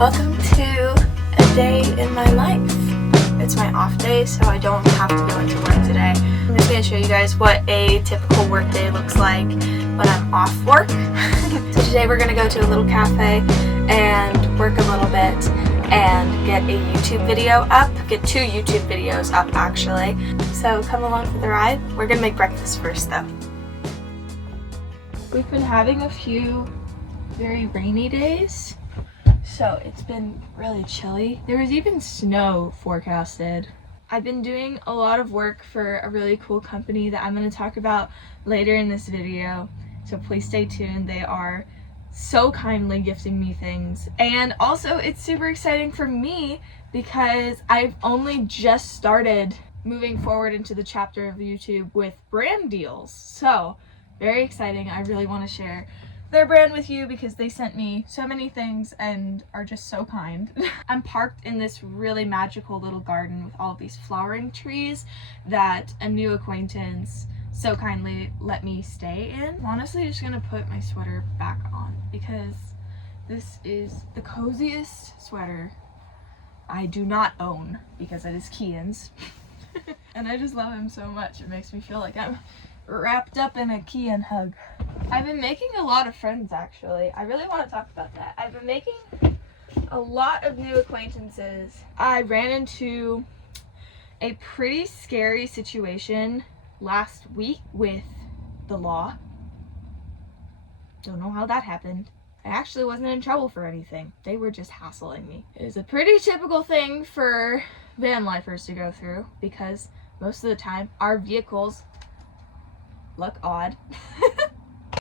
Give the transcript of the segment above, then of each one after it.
Welcome to a day in my life. It's my off day, so I don't have to go into work today. I'm just going to show you guys what a typical work day looks like when I'm off work. So today we're going to go to a little cafe and work a little bit and get a YouTube video up. Get 2 YouTube videos up actually. So come along for the ride. We're going to make breakfast first though. We've been having a few very rainy days. So it's been really chilly. There was even snow forecasted. I've been doing a lot of work for a really cool company that I'm going to talk about later in this video. So please stay tuned. They are so kindly gifting me things. And also it's super exciting for me because I've only just started moving forward into the chapter of YouTube with brand deals. So very exciting. I really want to share their brand with you because they sent me so many things and are just so kind. I'm parked in this really magical little garden with all of these flowering trees that a new acquaintance so kindly let me stay in. I'm honestly just gonna put my sweater back on because this is the coziest sweater I do not own because it is Kian's. And I just love him so much. It makes me feel like I'm wrapped up in a Kian hug. I've been making a lot of friends actually. I really want to talk about that. I've been making a lot of new acquaintances. I ran into a pretty scary situation last week with the law. Don't know how that happened. I actually wasn't in trouble for anything. They were just hassling me. It is a pretty typical thing for van lifers to go through because most of the time our vehicles look odd.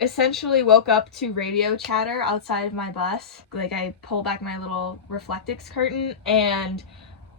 Essentially woke up to radio chatter outside of my bus. Like I pull back my little Reflectix curtain and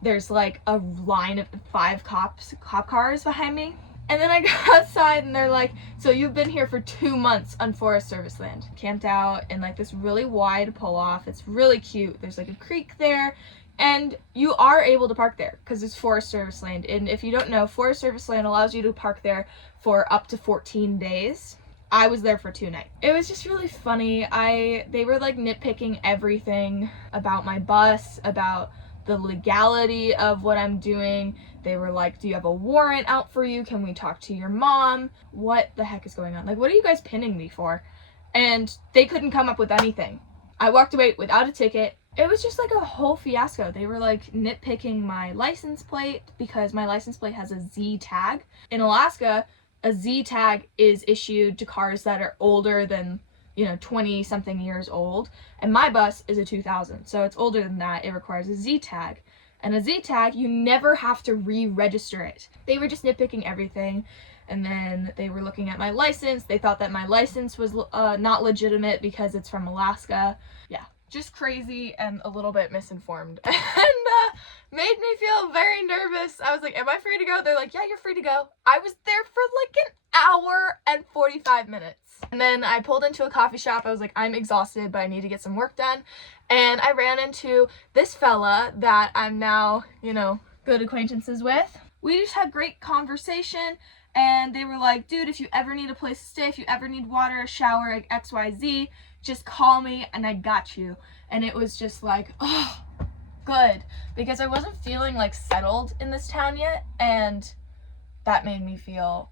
there's like a line of 5 cop cars behind me. And then I go outside and they're like, so you've been here for 2 months on Forest Service land. Camped out in like this really wide pull off. It's really cute. There's like a creek there and you are able to park there because it's Forest Service land. And if you don't know, Forest Service land allows you to park there for up to 14 days. I was there for 2 nights. It was just really funny. They were like nitpicking everything about my bus, about the legality of what I'm doing. They were like, do you have a warrant out for you? Can we talk to your mom? What the heck is going on? Like, what are you guys pinning me for? And they couldn't come up with anything. I walked away without a ticket. It was just like a whole fiasco. They were like nitpicking my license plate because my license plate has a Z tag. In Alaska, a Z tag is issued to cars that are older than, 20 something years old. And my bus is a 2000. So it's older than that. It requires a Z tag. And a Z tag, you never have to re-register it. They were just nitpicking everything. And then they were looking at my license. They thought that my license was not legitimate because it's from Alaska. Yeah, just crazy and a little bit misinformed. And made me feel very nervous. I was like, am I free to go? They're like, yeah, you're free to go. I was there for like an hour and 45 minutes. And then I pulled into a coffee shop. I was like, I'm exhausted, but I need to get some work done. And I ran into this fella that I'm now, good acquaintances with. We just had great conversation. And they were like, dude, if you ever need a place to stay, if you ever need water, a shower, like XYZ, just call me and I got you. And it was just like, oh, good. Because I wasn't feeling like settled in this town yet. And that made me feel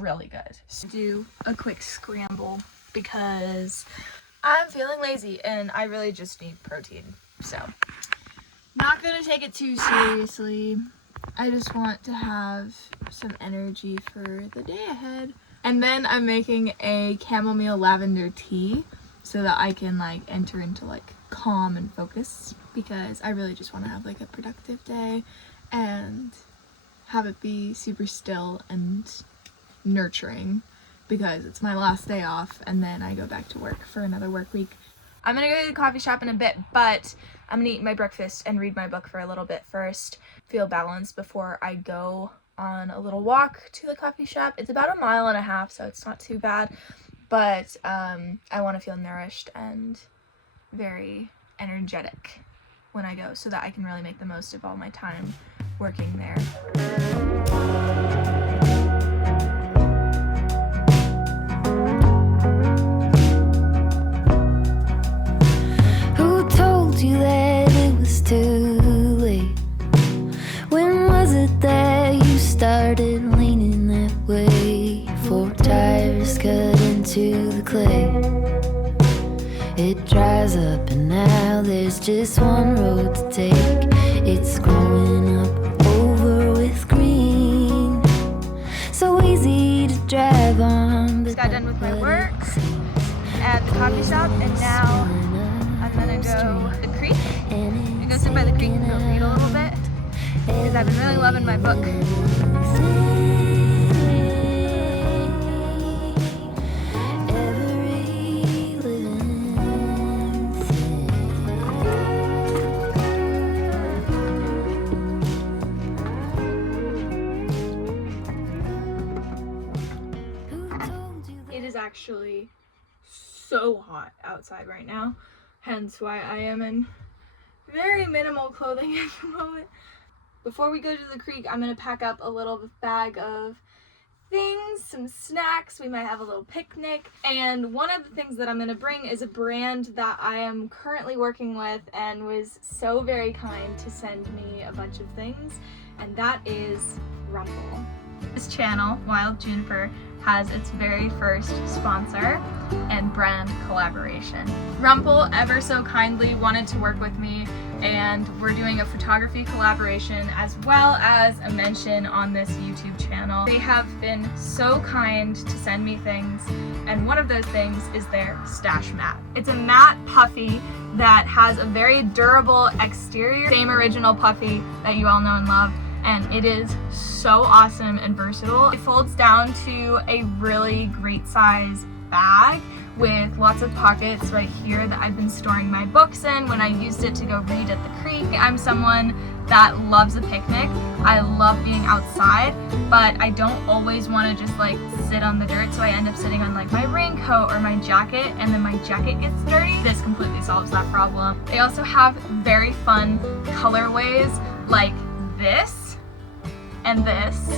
really good. Do a quick scramble because I'm feeling lazy and I really just need protein. So, not gonna take it too seriously. I just want to have some energy for the day ahead. And then I'm making a chamomile lavender tea so that I can like enter into like calm and focus because I really just want to have like a productive day and have it be super still and nurturing because it's my last day off and then I go back to work for another work week. I'm gonna go to the coffee shop in a bit, but I'm gonna eat my breakfast and read my book for a little bit first. Feel balanced before I go on a little walk to the coffee shop. It's about 1.5 miles, so it's not too bad, but I want to feel nourished and very energetic when I go so that I can really make the most of all my time working there. Who told you that into the clay. It dries up and now there's just one road to take. It's growing up over with green, so easy to drive on. Just got done with my work at the coffee shop, and now I'm gonna go to the creek and go sit by the creek and go read a little bit, because I've been really loving my book. It is actually so hot outside right now, hence why I am in very minimal clothing at the moment. Before we go to the creek, I'm gonna pack up a little bag of things, some snacks, we might have a little picnic, and one of the things that I'm gonna bring is a brand that I am currently working with and was so very kind to send me a bunch of things, and that is Rumpl. This channel, Wild Juniper, has its very first sponsor and brand collaboration. Rumpl ever so kindly wanted to work with me, and we're doing a photography collaboration as well as a mention on this YouTube channel. They have been so kind to send me things, and one of those things is their stash mat. It's a matte puffy that has a very durable exterior, same original puffy that you all know and love, and it is so awesome and versatile. It folds down to a really great size bag with lots of pockets right here that I've been storing my books in when I used it to go read at the creek. I'm someone that loves a picnic. I love being outside, but I don't always want to just like sit on the dirt, so I end up sitting on like my raincoat or my jacket, and then my jacket gets dirty. This completely solves that problem. They also have very fun colorways like this, and this,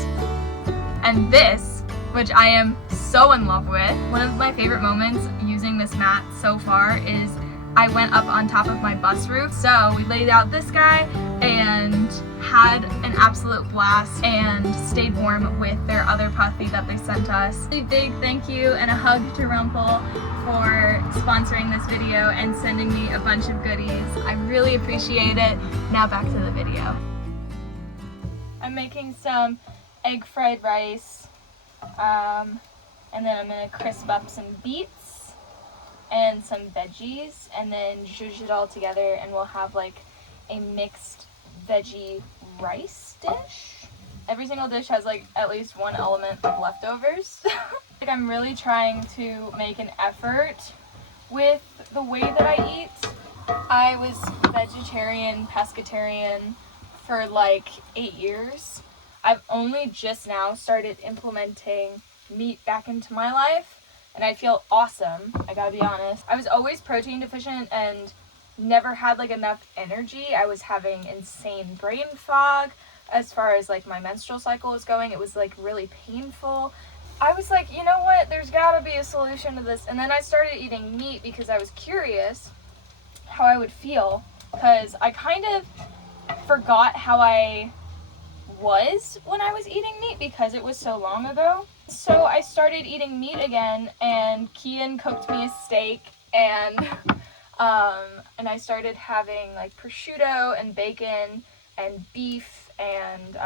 and this, which I am so in love with. One of my favorite moments using this mat so far is I went up on top of my bus roof. So we laid out this guy and had an absolute blast and stayed warm with their other puffy that they sent us. A big thank you and a hug to Rumpl for sponsoring this video and sending me a bunch of goodies. I really appreciate it. Now back to the video. I'm making some egg fried rice, and then I'm gonna crisp up some beets and some veggies, and then zhuzh it all together, and we'll have like a mixed veggie rice dish. Every single dish has like at least one element of leftovers. Like, I'm really trying to make an effort with the way that I eat. I was vegetarian, pescatarian for like 8 years. I've only just now started implementing meat back into my life, and I feel awesome, I gotta be honest. I was always protein deficient and never had like enough energy. I was having insane brain fog as far as like my menstrual cycle was going. It was like really painful. I was like, you know what, there's gotta be a solution to this. And then I started eating meat because I was curious how I would feel, because I kind of forgot how I was when I was eating meat because it was so long ago. So I started eating meat again, and Kian cooked me a steak, and I started having like prosciutto and bacon and beef and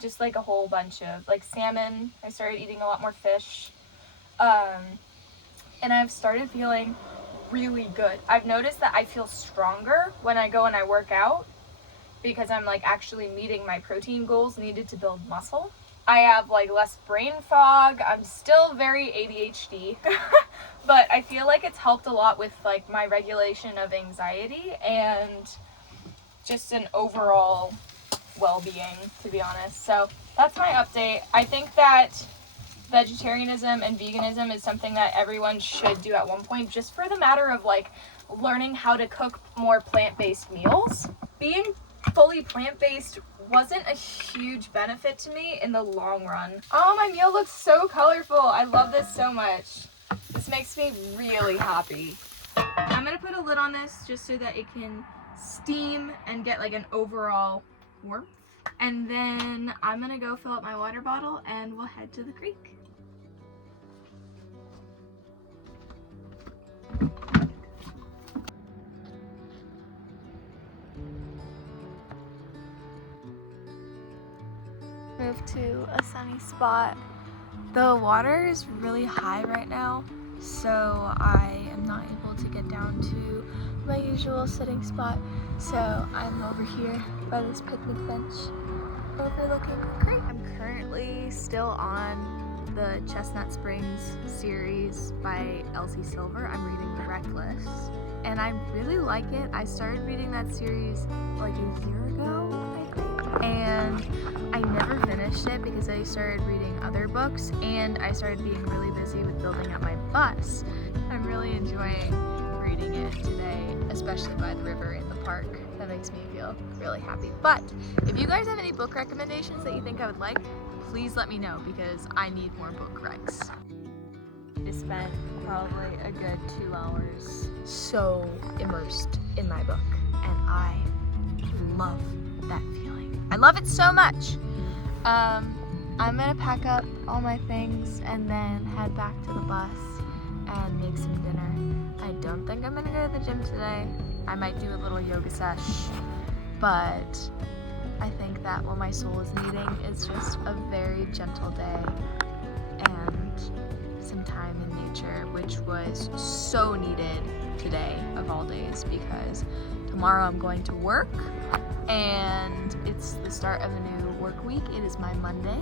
just like a whole bunch of like salmon. I started eating a lot more fish, and I've started feeling really good. I've noticed that I feel stronger when I go and I work out because I'm like actually meeting my protein goals needed to build muscle. I have like less brain fog. I'm still very ADHD, but I feel like it's helped a lot with like my regulation of anxiety and just an overall well-being, to be honest. So that's my update. I think that vegetarianism and veganism is something that everyone should do at one point, just for the matter of like learning how to cook more plant-based meals. Being fully plant-based wasn't a huge benefit to me in the long run. Oh, my meal looks so colorful. I love this so much. This makes me really happy. I'm gonna put a lid on this just so that it can steam and get like an overall warmth. And then I'm gonna go fill up my water bottle and we'll head to the creek. to a sunny spot. The water is really high right now, so I am not able to get down to my usual sitting spot. So I'm over here by this picnic bench overlooking the creek. I'm currently still on the Chestnut Springs series by Elsie Silver. I'm reading The Reckless, and I really like it. I started reading that series like a year ago, I think, and I never finished it because I started reading other books and I started being really busy with building up my bus. I'm really enjoying reading it today, especially by the river in the park. That makes me feel really happy. But if you guys have any book recommendations that you think I would like, please let me know because I need more book recs. I spent probably a good 2 hours so immersed in my book, and I love that feeling. I love it so much. I'm gonna pack up all my things and then head back to the bus and make some dinner. I don't think I'm gonna go to the gym today. I might do a little yoga sesh, but I think that what my soul is needing is just a very gentle day and some time in nature, which was so needed today of all days because tomorrow I'm going to work and it's the start of a new work week. It is my Monday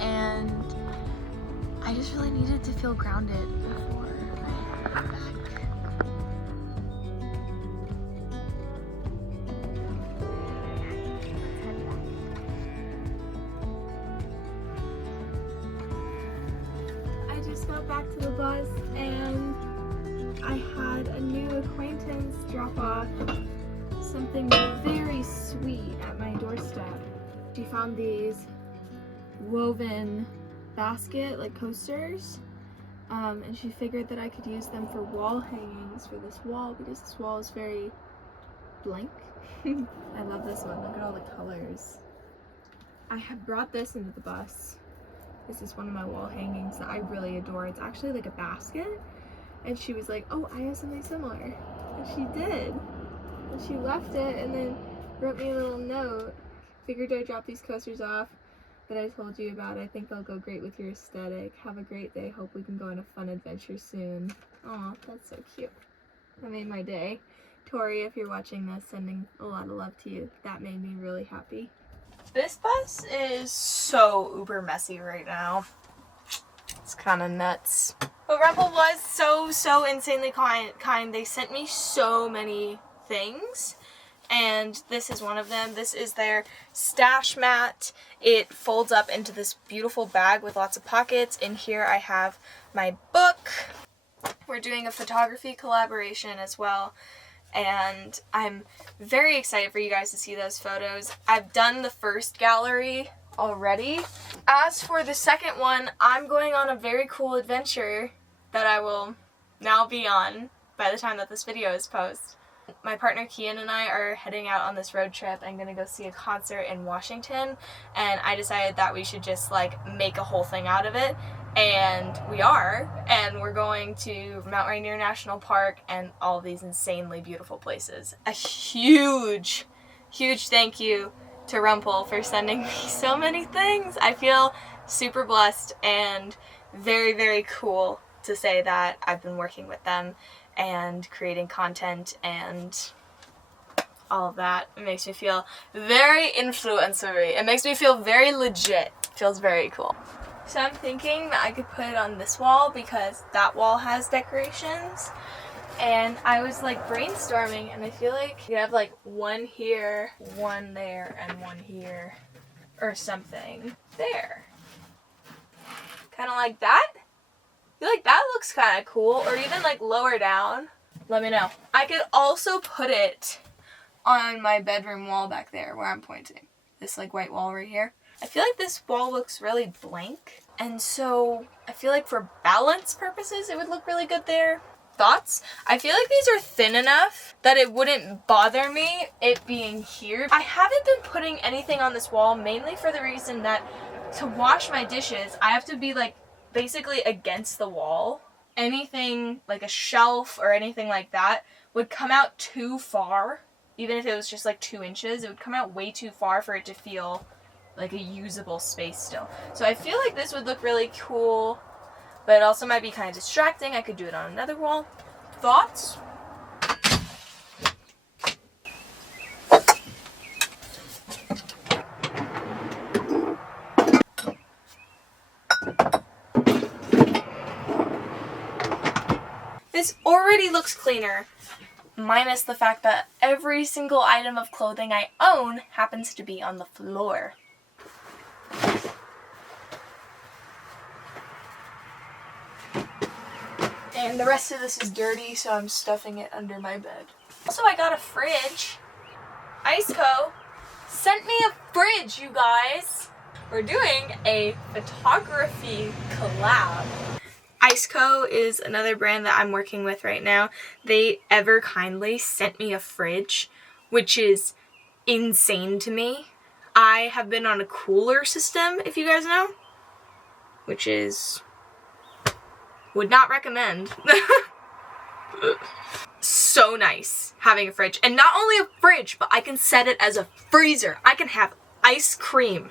and I just really needed to feel grounded before I head back. I just got back to the bus and I had a new acquaintance drop off something very sweet at my doorstep. She found these woven basket like coasters and she figured that I could use them for wall hangings for this wall because this wall is very blank. I love this one. Look at all the colors. I have brought this into the bus. This is one of my wall hangings that I really adore. It's actually like a basket, and she was like, oh, I have something similar, and she did, and she left it and then wrote me a little note. Figured I'd drop these coasters off that I told you about. I think they'll go great with your aesthetic. Have a great day. Hope we can go on a fun adventure soon. Aw, that's so cute. That made my day. Tori, if you're watching this, sending a lot of love to you. That made me really happy. This bus is so uber messy right now. It's kind of nuts. But Rumpl was so insanely kind. They sent me so many things. And this is one of them. This is their stash mat. It folds up into this beautiful bag with lots of pockets. In here I have my book. We're doing a photography collaboration as well. And I'm very excited for you guys to see those photos. I've done the first gallery already. As for the second one, I'm going on a very cool adventure that I will now be on by the time that this video is posted. My partner Kian and I are heading out on this road trip and gonna go see a concert in Washington, and I decided that we should just like make a whole thing out of it, and we are, and we're going to Mount Rainier National Park and all these insanely beautiful places. A huge thank you to Rumpl for sending me so many things. I feel super blessed and very cool to say that I've been working with them and creating content and all of that. It makes me feel very influencery. It makes me feel very legit. It feels very cool. So I'm thinking that I could put it on this wall because that wall has decorations. And I was like brainstorming and I feel like you could have like one here, one there, and one here. Or something there. Kind of like that. I feel like that looks kind of cool, or even like lower down. Let me know. I could also put it on my bedroom wall back there where I'm pointing. This like white wall right here. I feel like this wall looks really blank, and so I feel like for balance purposes it would look really good there. Thoughts? I feel like these are thin enough that it wouldn't bother me it being here. I haven't been putting anything on this wall mainly for the reason that to wash my dishes I have to be like basically against the wall. Anything like a shelf or anything like that would come out too far. Even if it was just like 2 inches, it would come out way too far for it to feel like a usable space still. So I feel like this would look really cool, but it also might be kind of distracting. I could do it on another wall. Thoughts? This already looks cleaner, minus the fact that every single item of clothing I own happens to be on the floor. And the rest of this is dirty, so I'm stuffing it under my bed. Also, I got a fridge. Iceco sent me a fridge, you guys. We're doing a photography collab. Iceco is another brand that I'm working with right now. They ever kindly sent me a fridge, which is insane to me. I have been on a cooler system, if you guys know, which is, would not recommend. So nice having a fridge. And not only a fridge, but I can set it as a freezer. I can have ice cream.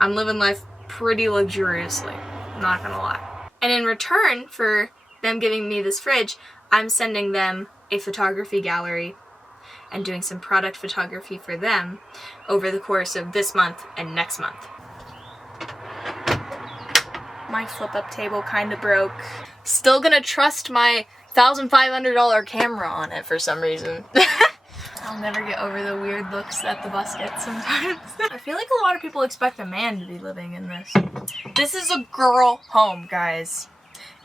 I'm living life pretty luxuriously, not gonna lie. And in return for them giving me this fridge, I'm sending them a photography gallery and doing some product photography for them over the course of this month and next month. My flip-up table kind of broke. Still gonna trust my $1,500 camera on it for some reason. I'll never get over the weird looks that the bus gets sometimes. I feel like a lot of people expect a man to be living in this. This is a girl home, guys.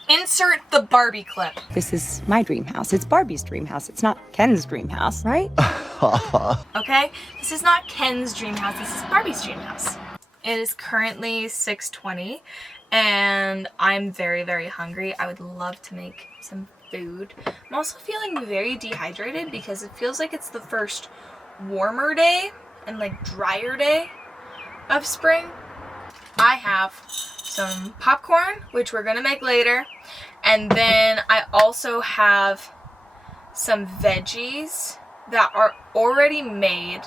Insert the Barbie clip. This is my dream house. It's Barbie's dream house. It's not Ken's dream house, right? Okay? This is not Ken's dream house. This is Barbie's dream house. It is currently 6:20 and I'm very, very hungry. I would love to make some food. I'm also feeling very dehydrated because it feels like it's the first warmer day and like drier day of spring. I have some popcorn, which we're gonna make later, and then I also have some veggies that are already made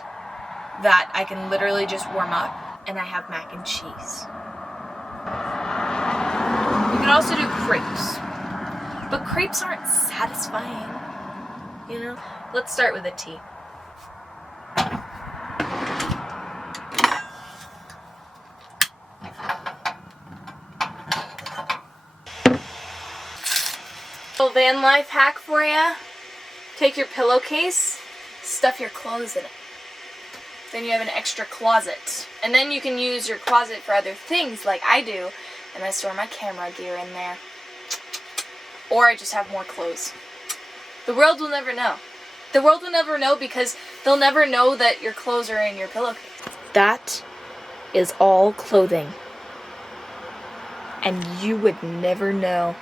that I can literally just warm up, and I have mac and cheese. You can also do crepes, but crepes aren't satisfying, you know? Let's start with a tea. Little van life hack for you. Take your pillowcase, stuff your clothes in it. Then you have an extra closet. And then you can use your closet for other things like I do. And I store my camera gear in there. Or I just have more clothes. The world will never know. The world will never know because they'll never know that your clothes are in your pillowcase. That is all clothing. And you would never know.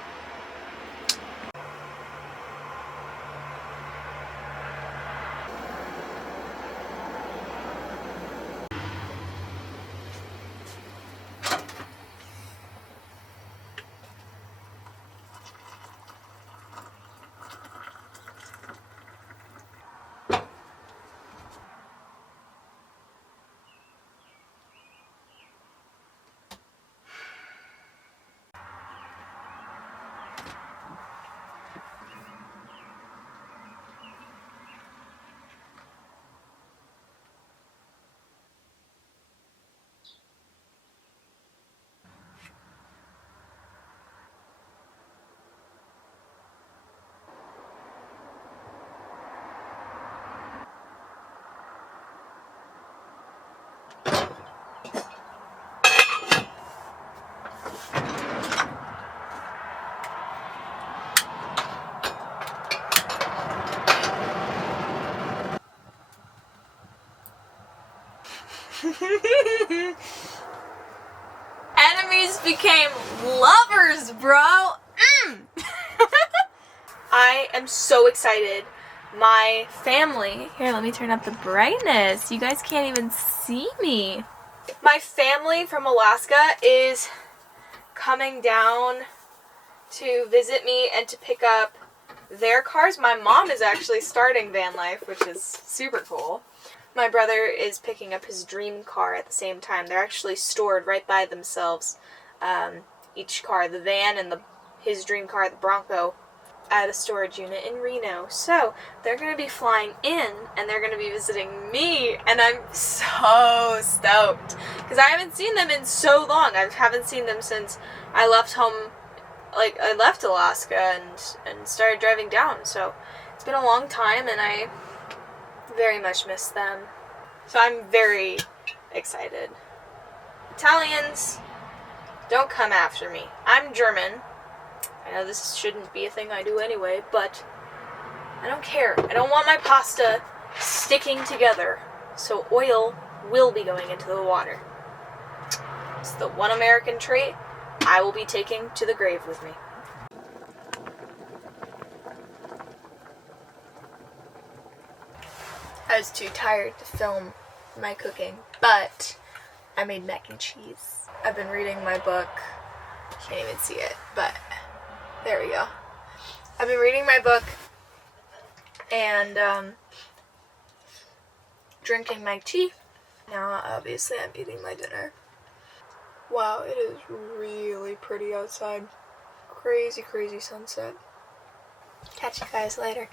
Enemies became lovers, bro. I am so excited. My family, here, let me turn up the brightness. You guys can't even see me. My family from Alaska is coming down to visit me and to pick up their cars. My mom is actually starting van life, which is super cool. My brother is picking up his dream car at the same time. They're actually stored right by themselves. Each car, the van and his dream car, the Bronco, at a storage unit in Reno. So they're going to be flying in and they're going to be visiting me, and I'm so stoked because I haven't seen them in so long. I haven't seen them since I left home, like I left Alaska and started driving down. So it's been a long time and I very much miss them. So I'm very excited. Italians, don't come after me. I'm German. I know this shouldn't be a thing I do anyway, but I don't care. I don't want my pasta sticking together, so oil will be going into the water. It's the one American trait I will be taking to the grave with me. I was too tired to film my cooking, but I made mac and cheese. I've been reading my book. Can't even see it, but there we go. I've been reading my book and drinking my tea. Now, obviously, I'm eating my dinner. Wow, it is really pretty outside. Crazy, crazy sunset. Catch you guys later.